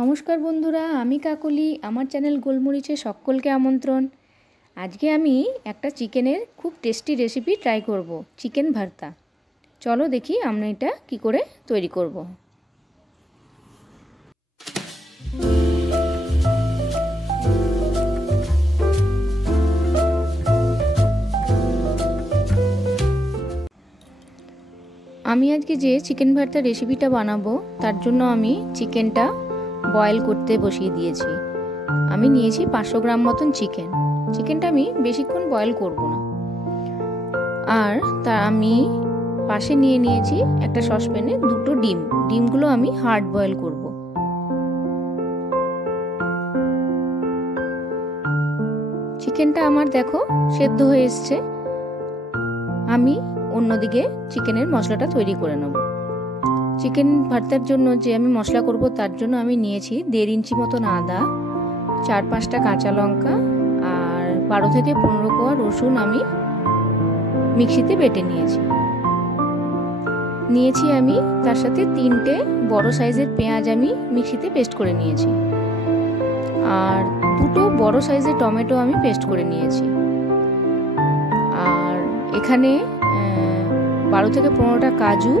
নমস্কার বন্ধুরা, আমি কাকলি। আমার চ্যানেল গোলমরিচে সকলকে আমন্ত্রণ। আজকে আমি একটা চিকেনের খুব টেস্টি রেসিপি ট্রাই করব, চিকেন ভর্তা। চলো দেখি আমরা এটা কি করে তৈরি করব। আমি আজকে যে চিকেন ভর্তা রেসিপিটা বানাবো তার জন্য আমি চিকেনটা বয়েল করতে বসিয়ে দিয়েছি। আমি নিয়েছি 500 গ্রাম মতন চিকেনটা আমি বেশিক্ষণ বয়েল করব না। আর তা আমি পাশে নিয়ে নিয়েছি একটা সসপ্যানে 2টো ডিমগুলো আমি হার্ড বয়েল করব। চিকেনটা আমার দেখো সেদ্ধ হয়ে এসছে। আমি অন্যদিকে চিকেনের মশলাটা তৈরি করে নেব। চিকেন ভর্তার জন্য যে আমি মশলা করব তার জন্য আমি নিয়েছি 1.5 ইঞ্চি মতন আদা, 4-5টা কাঁচা লঙ্কা আর 12 থেকে 15 কোয়া রসুন আমি মিক্সিতে বেটে নিয়েছি আমি তার সাথে 3টে বড় সাইজের পেঁয়াজ আমি মিক্সিতে পেস্ট করে নিয়েছি আর 2টো বড় সাইজের টমেটো আমি পেস্ট করে নিয়েছি। আর এখানে 12 থেকে 15টা কাজু,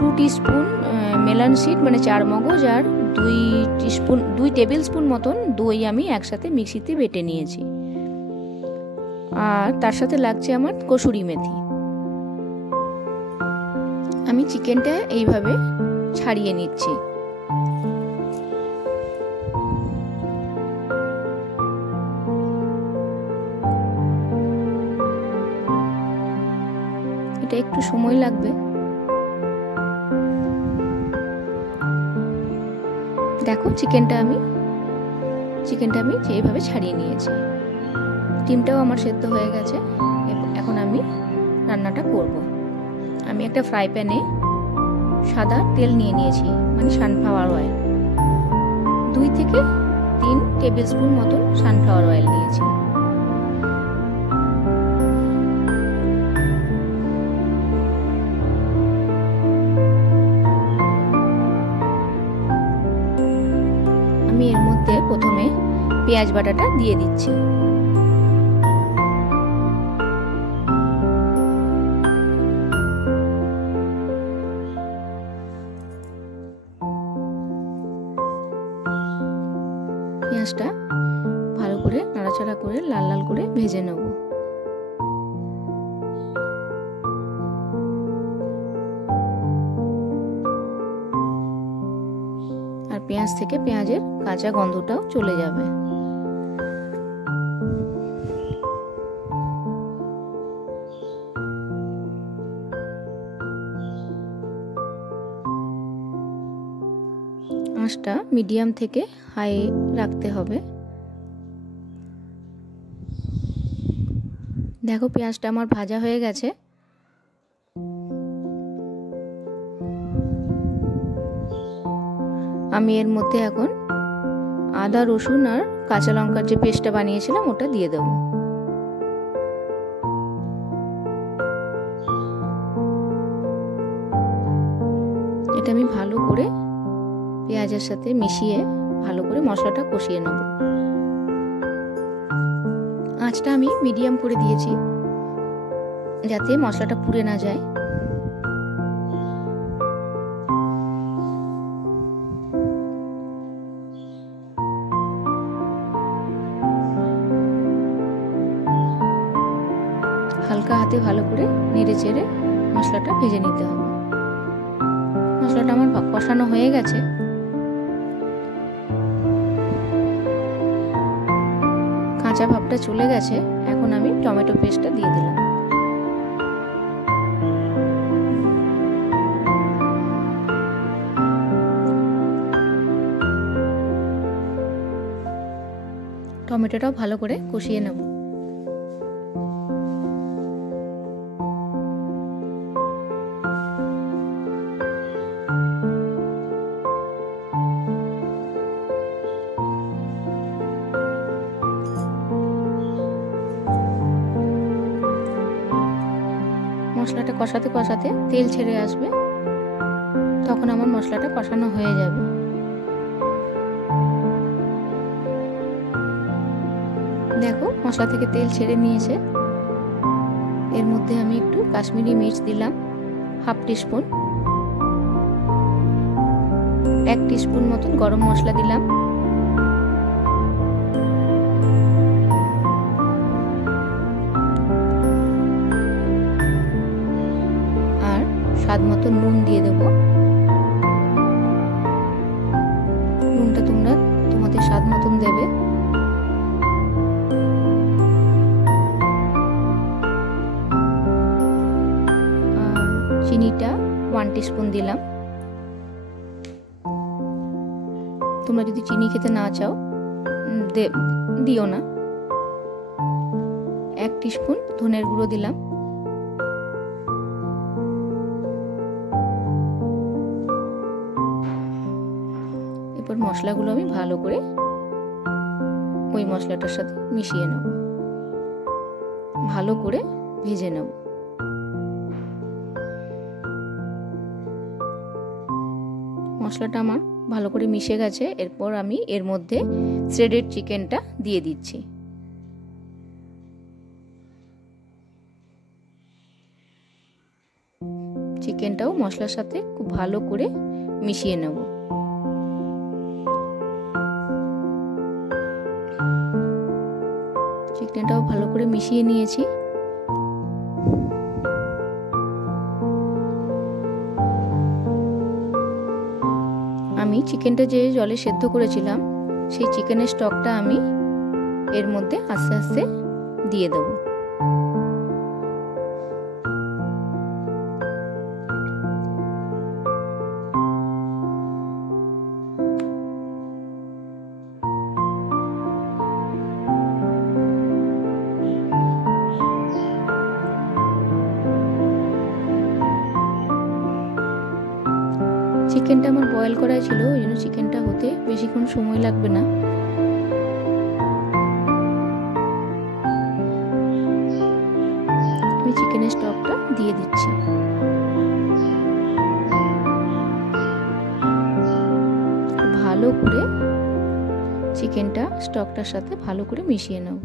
2 টিস্পুন মেলন সিড মানে 4 মগজ আর 2 টেবিল স্পুন মতন দই আমি একসাথে মিক্সিতে বেটে নিয়েছি। আর তার সাথে লাগছে আমার কসুরি মেথি। আমি চিকেনটা এইভাবে ছাড়িয়ে নিচ্ছি। এটা একটু সময় লাগবে। দেখো চিকেনটা আমি এইভাবে ছাড়িয়ে নিয়েছি। ডিমটাও আমার সেদ্ধ হয়ে গেছে। এখন আমি রান্নাটা করব। আমি একটা ফ্রাই প্যানে সাদা তেল নিয়ে নিয়েছি, মানে সানফ্লাওয়ার অয়েল। 2 থেকে 3 টেবিল স্পুন মতন সানফ্লাওয়ার অয়েল নিয়েছি। আমি এর মধ্যে প্রথমে পেঁয়াজ বাটাটা দিয়ে দিচ্ছি। পেঁয়াজটা ভালো করে নাড়াচাড়া করে লাল লাল করে ভেজে নেব। আর পেঁয়াজ থেকে পেঁয়াজের কাঁচা গন্ধটাও চলে যাবে। আঁচটা মিডিয়াম থেকে হাই রাখতে হবে। দেখো পেঁয়াজটা আমার ভাজা হয়ে গেছে। আমি এর মধ্যে এখন আদা, রসুন আর কাঁচা লঙ্কার যে পেস্টটা বানিয়েছিলাম ওটা দিয়ে দেবো। এটা আমি ভালো করে পেঁয়াজের সাথে মিশিয়ে ভালো করে মশলাটা কষিয়ে নেব। আঁচটা আমি মিডিয়াম করে দিয়েছি যাতে মশলাটা পুড়ে না যায়। হালকা হাতে ভালো করে নেড়ে চেড়ে মশলাটা ভেজে নিতে হবে। মশলাটা আমার কষানো হয়ে গেছে। কাঁচা ভাবটা চলে গেছে। এখন আমি টমেটো পেস্টটা দিয়ে দিলাম। টমেটোটাও ভালো করে কষিয়ে নেব। মশলাটা কষাতে কষাতে তেল ছেড়ে আসবে, তখন আমার মশলাটা কষানো হয়ে যাবে। দেখো মশলা থেকে তেল ছেড়ে নিয়েছে। এর মধ্যে আমি একটু কাশ্মীরি মির্চ দিলাম হাফ টিস্পুন, 1 টিস্পুন মতন গরম মশলা দিলাম, আর স্বাদ মতো নুন দিয়ে দেব। নুনটা তোমরা তোমাদের স্বাদ মতন দেবে। চিনিটা 1 টিস্পুন দিলাম। তোমরা যদি চিনি খেতে না চাও দিও না। 1 টিস্পুন ধনের গুঁড়ো দিলাম। এরপর মশলাগুলো আমি ভালো করে ওই মশলাটার সাথে মিশিয়ে নেব, ভালো করে ভেজে নেব। মশলাটা আমার ভালো করে মিশে গেছে। এরপর আমি এর মধ্যে শ্রেডেড চিকেনটা দিয়ে দিচ্ছি। চিকেনটাও মশলার সাথে খুব ভালো করে মিশিয়ে নেব। চিকেনটাও ভালো করে মিশিয়ে নিয়েছি। আমি চিকেনটা যে জলে সেদ্ধ করেছিলাম সেই চিকেনের স্টকটা আমি এর মধ্যে আস্তে আস্তে দিয়ে দেব। চিকেনটা আমার বয়েল করা ছিল, ওই জন্য চিকেনটা হতে বেশিক্ষণ সময় লাগবে না। আমি চিকেনের স্টকটা দিয়ে দিচ্ছি। ভালো করে চিকেনটা স্টকটার সাথে ভালো করে মিশিয়ে নেব।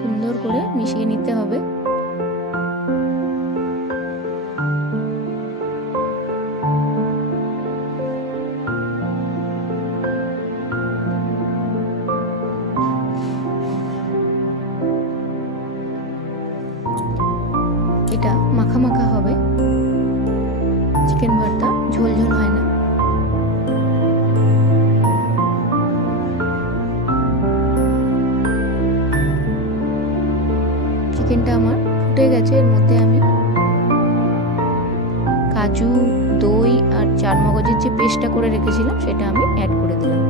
সুন্দর করে মিশিয়ে নিতে হবে। এটা মাখা মাখা হবে, চিকেন ভর্তা ঝোল ঝোল হয় না। চিকেনটা আমার ফুটে গেছে। এর মধ্যে আমি কাজু, দই আর চারমগজের যে পেস্টটা করে রেখেছিলাম সেটা আমি অ্যাড করে দিলাম।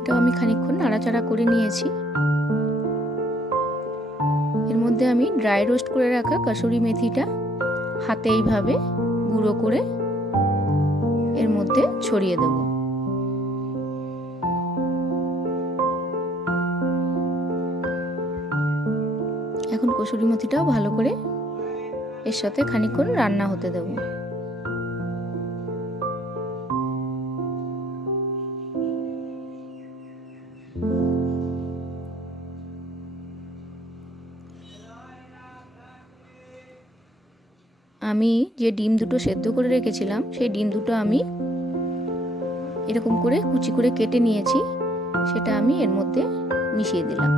এটাও আমি খানিকক্ষণ নাড়াচাড়া করে নিয়েছি। এর মধ্যে আমি ড্রাই রোস্ট করে রাখা কসুরি মেথিটা হাতে এইভাবে গুঁড়ো করে এর মধ্যে ছড়িয়ে দেব। এখন কসুরি মেথিটাও ভালো করে এর সাথে খানিকক্ষণ রান্না হতে দেব। আমি যে ডিম দুটো সেদ্ধ করে রেখেছিলাম সেই ডিম দুটো আমি এরকম করে কুচি করে কেটে নিয়েছি, সেটা আমি এর মধ্যে মিশিয়ে দিলাম।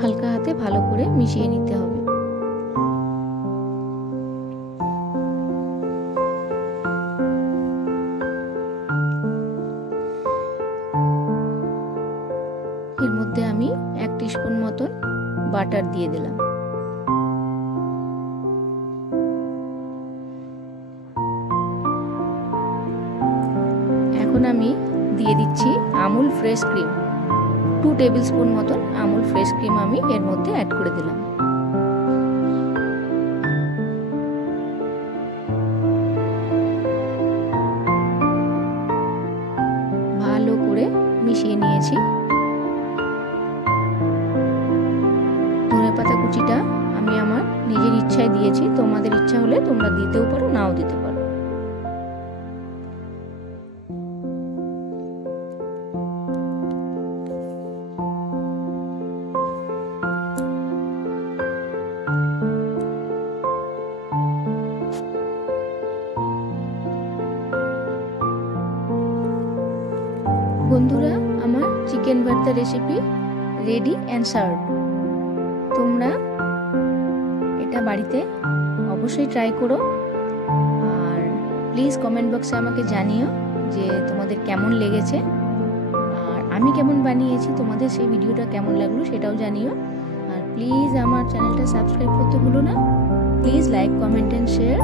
হালকা হাতে ভালো করে মিশিয়ে নিতে হবে। এর মধ্যে আমি 1 টিস্পুন মতন বাটার দিয়ে দিলাম। এখন আমি দিয়ে দিচ্ছি Amul fresh cream. 2 table spoon মতন আমুল ফ্রেশ ক্রিম আমি এর মধ্যে অ্যাড করে দিলাম। ভালো করে মিশিয়ে নিয়েছি। ধনেপাতা কুচিটা আমি আমার নিজের ইচ্ছায় দিয়েছি, তোমাদের ইচ্ছা হলে তোমরা দিতেও পারো, নাও দিতে পারো। বন্ধুরা, আমার চিকেন ভর্তা রেসিপি রেডি অ্যান্ড সার্ভ। তোমরা এটা বাড়িতে অবশ্যই ট্রাই করো, আর প্লিজ কমেন্ট বক্সে আমাকে জানিও যে তোমাদের কেমন লেগেছে, আর আমি কেমন বানিয়েছি, তোমাদের সেই ভিডিওটা কেমন লাগলো সেটাও জানিও। আর প্লিজ আমার চ্যানেলটা সাবস্ক্রাইব করতে ভুলো না। Please like, comment and share.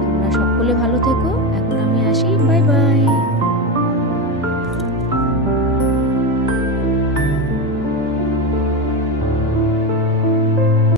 তোমরা সকলে ভালো থেকো। এখন আমি আসি, বাই বাই।